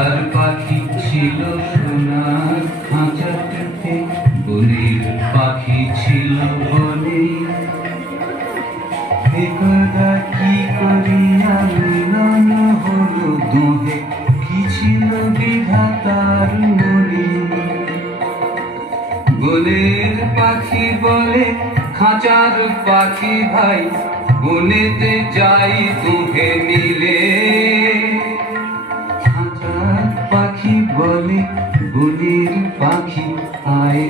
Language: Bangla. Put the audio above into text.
খাঁচার পাখি ছিল সোনার খাঁচাটাতে, বনের পাখি ছিল বনে। একদা কি করিয়া মিলন হলো দোহে, কি ছিল বিধাতার মনে। বনের পাখি বলে খাঁচার পাখি ভাই, বনেতে যাই দুহে মিলে। খাঁচার পাখি বলে বনের পাখি আয়